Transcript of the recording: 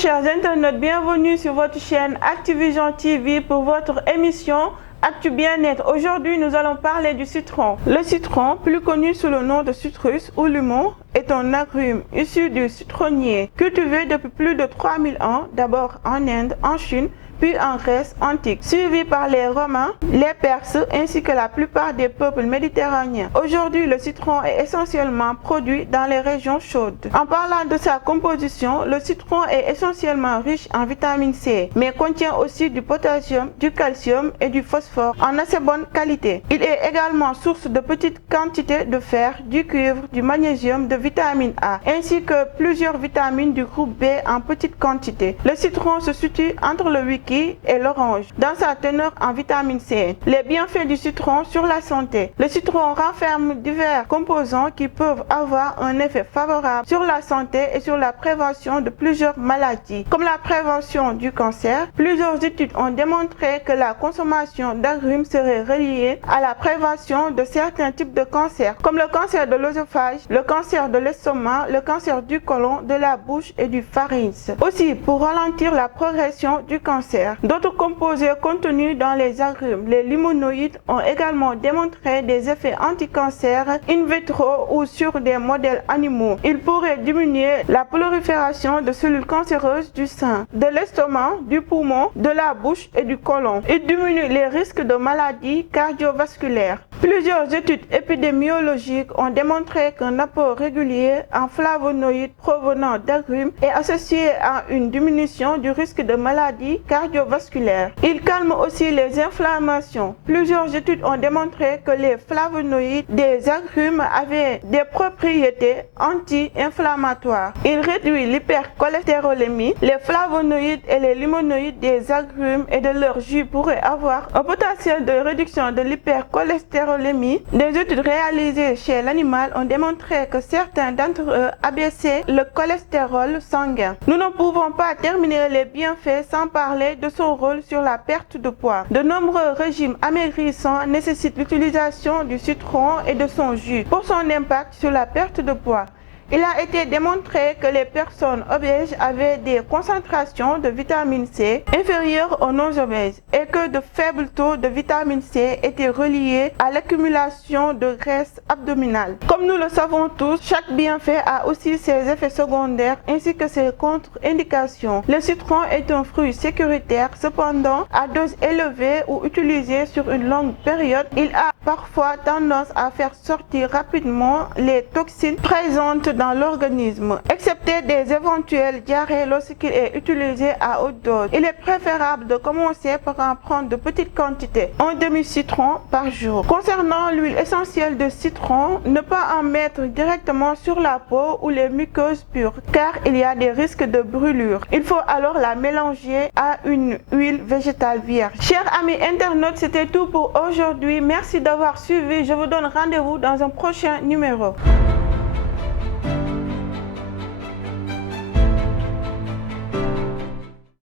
Chers internautes, bienvenue sur votre chaîne Activision TV pour votre émission Actu Bien-être. Aujourd'hui, nous allons parler du citron. Le citron, plus connu sous le nom de citrus ou limon, est un agrume issu du citronnier, cultivé depuis plus de 3000 ans, d'abord en Inde, en Chine, puis en Grèce antique, suivi par les Romains, les Perses ainsi que la plupart des peuples méditerranéens. Aujourd'hui, le citron est essentiellement produit dans les régions chaudes. En parlant de sa composition, le citron est essentiellement riche en vitamine C, mais contient aussi du potassium, du calcium et du phosphore en assez bonne qualité. Il est également source de petites quantités de fer, du cuivre, du magnésium, de vitamine A, ainsi que plusieurs vitamines du groupe B en petite quantité. Le citron se situe entre le wiki et l'orange dans sa teneur en vitamine C. Les bienfaits du citron sur la santé. Le citron renferme divers composants qui peuvent avoir un effet favorable sur la santé et sur la prévention de plusieurs maladies, comme la prévention du cancer. Plusieurs études ont démontré que la consommation d'agrumes serait reliée à la prévention de certains types de cancers, comme le cancer de l'œsophage, le cancer de l'estomac, le cancer du côlon, de la bouche et du pharynx. Aussi, pour ralentir la progression du cancer. D'autres composés contenus dans les agrumes, les limonoïdes, ont également démontré des effets anti-cancer in vitro ou sur des modèles animaux. Ils pourraient diminuer la prolifération de cellules cancéreuses du sein, de l'estomac, du poumon, de la bouche et du côlon. Ils diminuent les risques de maladies cardiovasculaires. Plusieurs études épidémiologiques ont démontré qu'un apport régulier en flavonoïdes provenant d'agrumes est associé à une diminution du risque de maladies cardiovasculaires. Il calme aussi les inflammations. Plusieurs études ont démontré que les flavonoïdes des agrumes avaient des propriétés anti-inflammatoires. Il réduit l'hypercholestérolémie. Les flavonoïdes et les limonoïdes des agrumes et de leur jus pourraient avoir un potentiel de réduction de l'hypercholestérolémie. Des études réalisées chez l'animal ont démontré que certains d'entre eux abaissaient le cholestérol sanguin. Nous ne pouvons pas terminer les bienfaits sans parler de son rôle sur la perte de poids. De nombreux régimes amaigrissants nécessitent l'utilisation du citron et de son jus pour son impact sur la perte de poids. Il a été démontré que les personnes obèses avaient des concentrations de vitamine C inférieures aux non-obèses et que de faibles taux de vitamine C étaient reliés à l'accumulation de graisse abdominale. Comme nous le savons tous, chaque bienfait a aussi ses effets secondaires ainsi que ses contre-indications. Le citron est un fruit sécuritaire, cependant, à dose élevée ou utilisé sur une longue période, il a parfois tendance à faire sortir rapidement les toxines présentes dans l'organisme, excepté des éventuelles diarrhées lorsqu'il est utilisé à haute dose. Il est préférable de commencer par en prendre de petites quantités, un demi-citron par jour. Concernant l'huile essentielle de citron, ne pas en mettre directement sur la peau ou les muqueuses pures, car il y a des risques de brûlure. Il faut alors la mélanger à une huile végétale vierge. Chers amis internautes, c'était tout pour aujourd'hui. Merci d'avoir suivi. Je vous donne rendez-vous dans un prochain numéro.